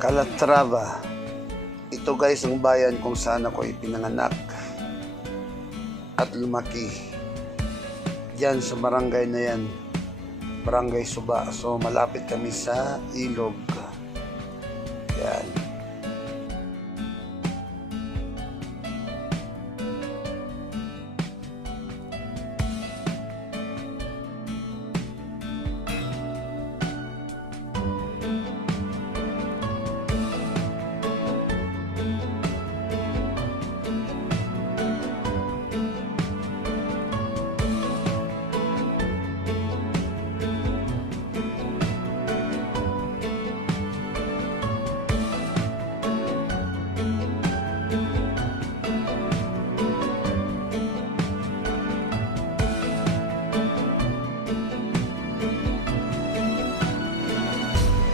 Calatrava. Ito guys ang bayan kung saan ako ipinanganak at lumaki. Diyan sa barangay na yan, Barangay Suba. So malapit kami sa ilog. Yan.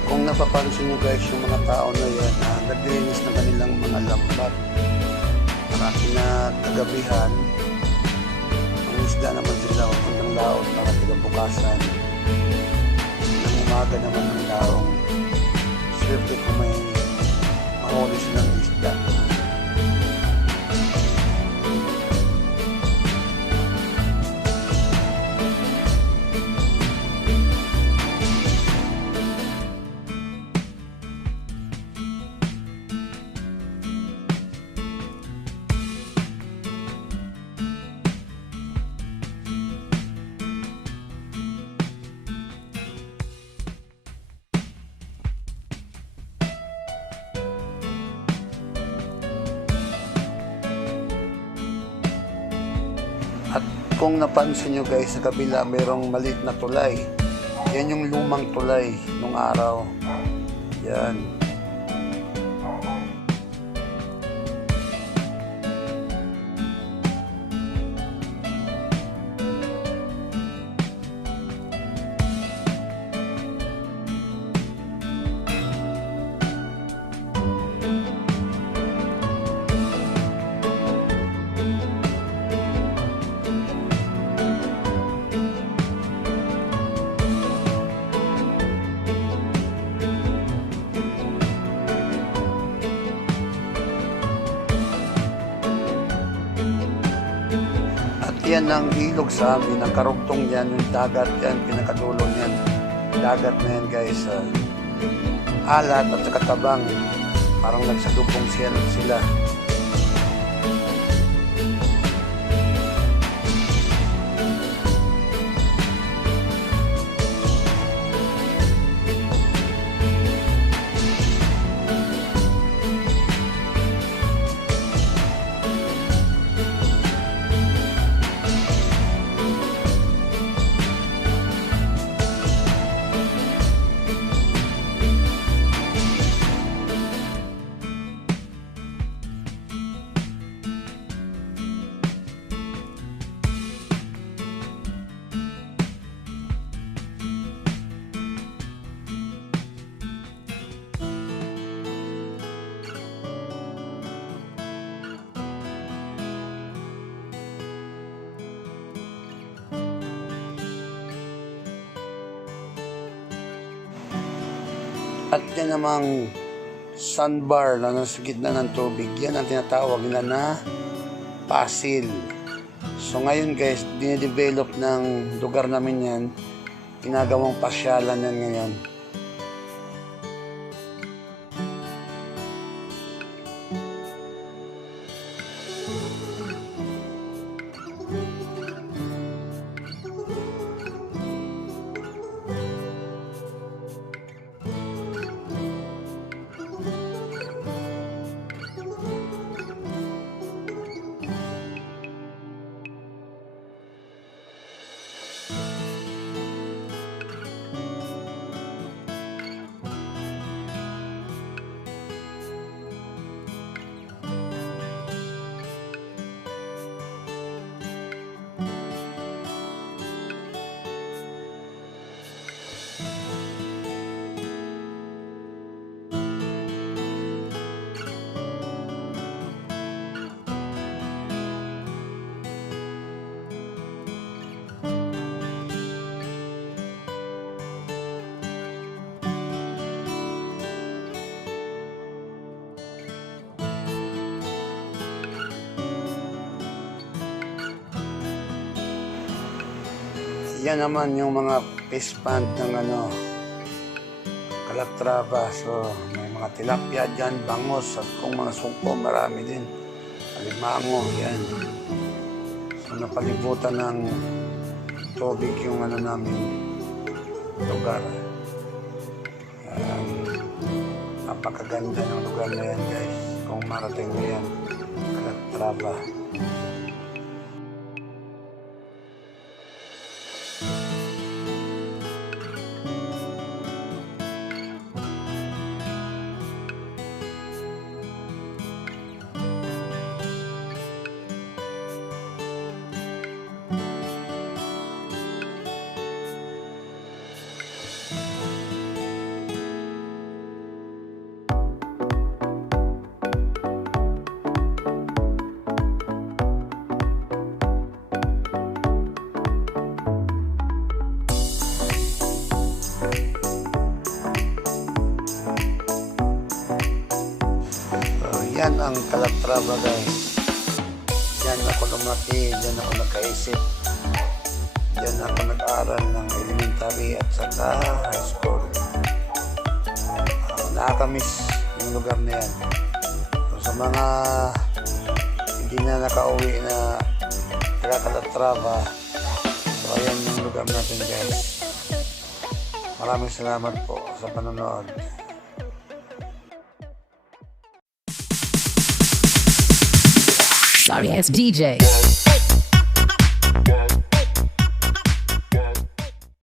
Kung napapansin nyo guys, yung mga tao na yan naglilinis ng kanilang mga lambat para kinagabihan ang isda naman sila ng laot para kinabukasan ng umaga naman ng laong swerte kung may mahuli silang isda. At kung napansin nyo guys, sa kabila mayroong maliit na tulay. Yan yung lumang tulay nung araw. Yan. Yan ang ilog sa amin, ang karugtong yan, yung dagat yan, pinakadulo yan. Dagat na yan guys, alat at saka tabang, parang nagsadupong sila. At yan namang sandbar na nasa gitna ng tubig, yan ang tinatawag nila na pasil. So ngayon guys, dinidevelop ng lugar namin yan, ginagawang pasyalan yan ngayon. yan naman yung mga fish pond ng Calatrava. So, may mga tilapia dyan, bangos, at kung mga sungko, marami din. Alimango, yan. So, napalibutan ng tubig yung namin lugar. Napakaganda ng lugar na yan, guys. Kung marating mo yan, Calatrava. Yan ang Calatrava, guys. Yan ako lumaki, yan ako nagkaisip. Yan ako nag-aaral ng elementary at saka high school. Nakakamiss yung lugar na yan. So, sa mga hindi na nakauwi na taga Calatrava, so ayan yung lugar natin, guys. Maraming salamat po sa panonood. Sorry, it's DJ.